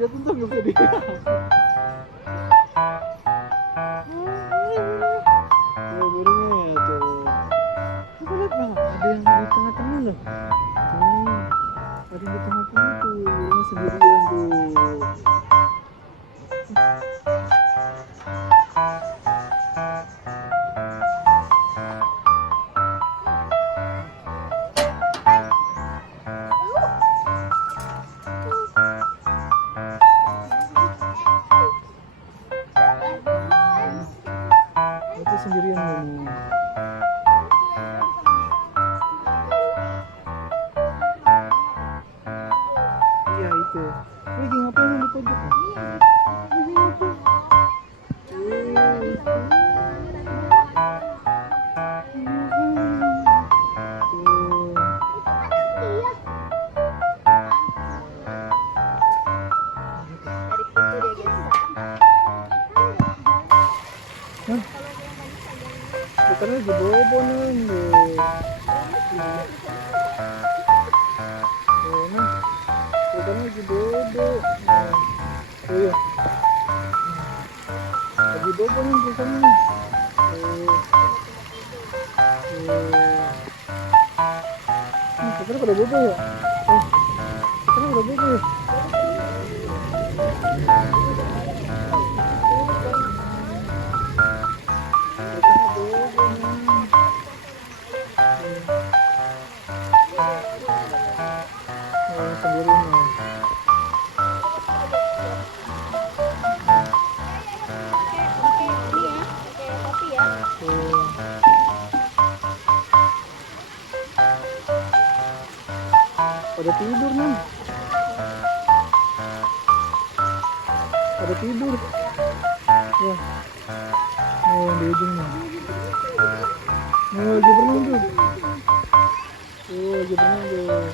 Jatuh tuh nggak bisa diam. Tuh burungnya tuh. Coba lihat nah, ada yang di tengah-tengah loh. Tuh, ada yang di tengah-tengah tuh. Burungnya sendirian tuh. Itu sendirian nih. Iya itu. Lagi ngapain di pojok? Bukan lagi bobo nunggu. Bukan lagi bobo. Oh iya. Lagi bobo nunggu sana. Sekarang pada bobo ya? Sekarang pada bobo ya? Pada tidur nih. Pada tidur. Ya. Oh, yang di ujungnya. Oh, lagi berenang tuh. Oh, lagi berenang tuh.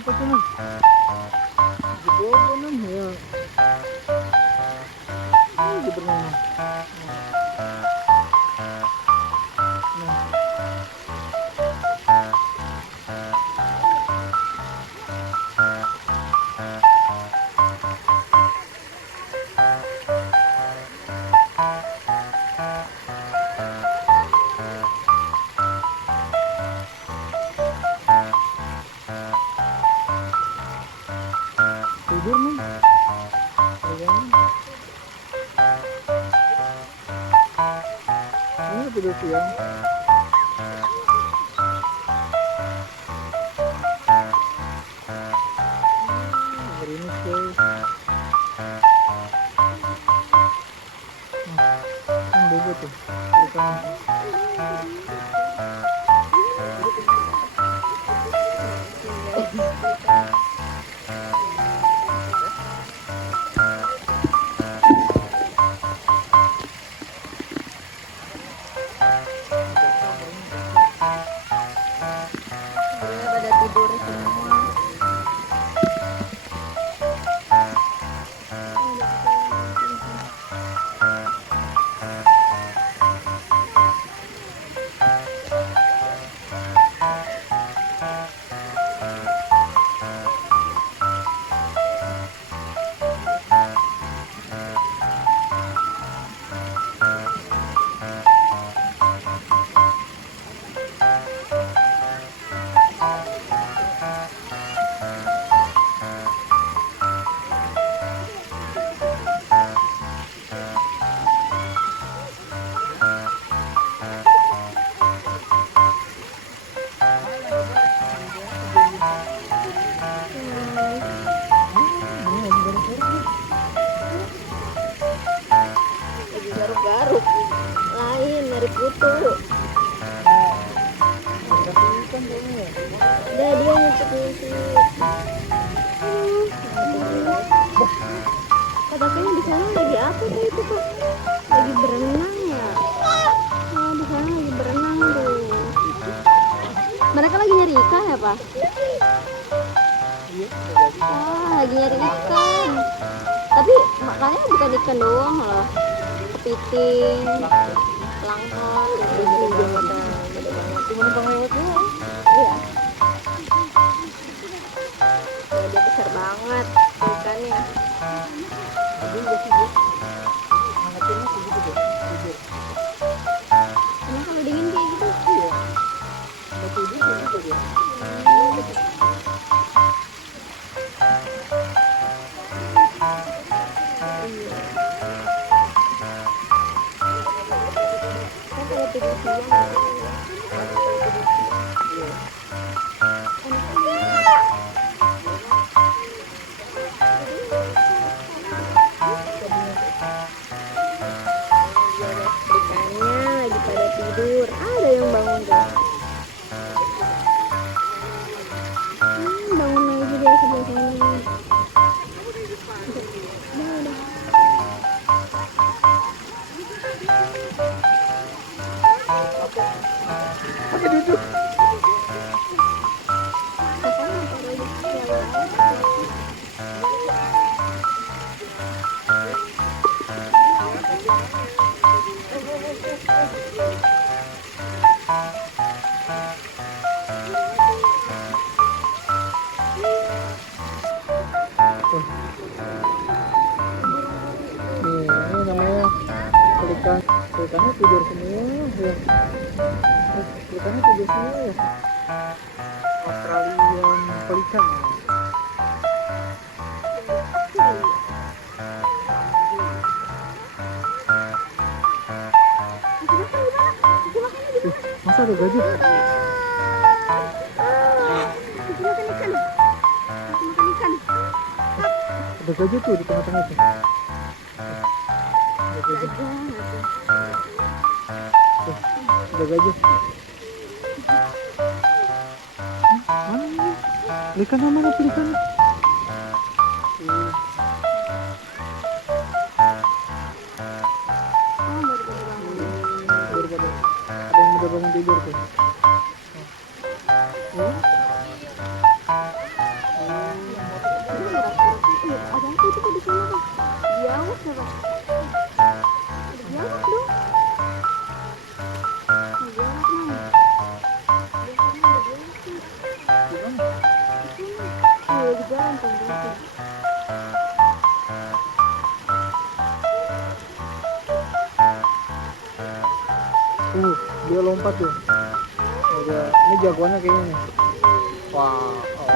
Apa tuh? Bobo nih ya. Lagi berenang. Tidur nih. Ini tidur siang. Hari ini guys. Bobo tuh. Pada tidur semua. Garuk-garuk lain dari kutu. Udah dia nyucuk-nyucuk. itu tuh lagi berenang ya. Oh, di sana lagi berenang tuh. Mereka lagi nyari ikan ya, Pak? Iya, Wah, lagi nyari ikan. Tapi makannya bukan ikan doang loh. Kepiting, langka, gitu juga ada. cuma numpang lewat doang. Iya. Oh, dia besar banget ikannya. Ada nggak sih dia? Hangatinnya segitu deh. Jujur. Emang kalau dingin kayak gitu? Iya. Nggak tidur segitu dia. Iya. Kan kalau tidur siang Iya. ikannya lagi pada tidur. Ada yang bangun tuh. Bangun lagi dia sebelah sana. Udah. Pakai duduk. Pokoknya taruh di bawah. Nih, ini namanya pelikan. Pelikannya tidur semua ya. Pelikannya tidur semua ya. Australian pelikan. Masa ada gajah? Ada gajah tuh di tengah-tengah tuh. Ada gajah. Tuh, ada gajah. Mana ini? Pelikannya mana pelikannya? Tuh. Baru pada ada yang udah bangun tidur tuh. Oh. Ada apa itu di sana, Pak? Biawak ya, Pak? Ada biawak dong. Ada biawak mana? Biasanya ada biawak tuh. Gimana? Di sana. Iya, di jalan tuh. Dia lompat tuh. Ini jagoannya kayaknya nih. Wah, oh.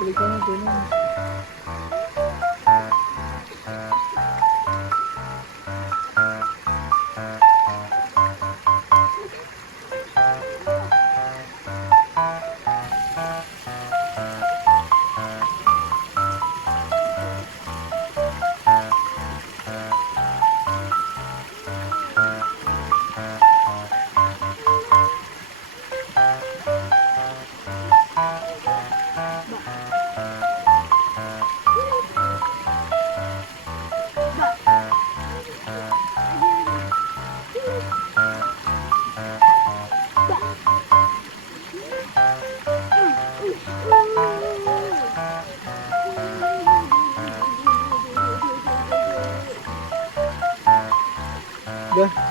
Pelikannya tuh nih. Udah.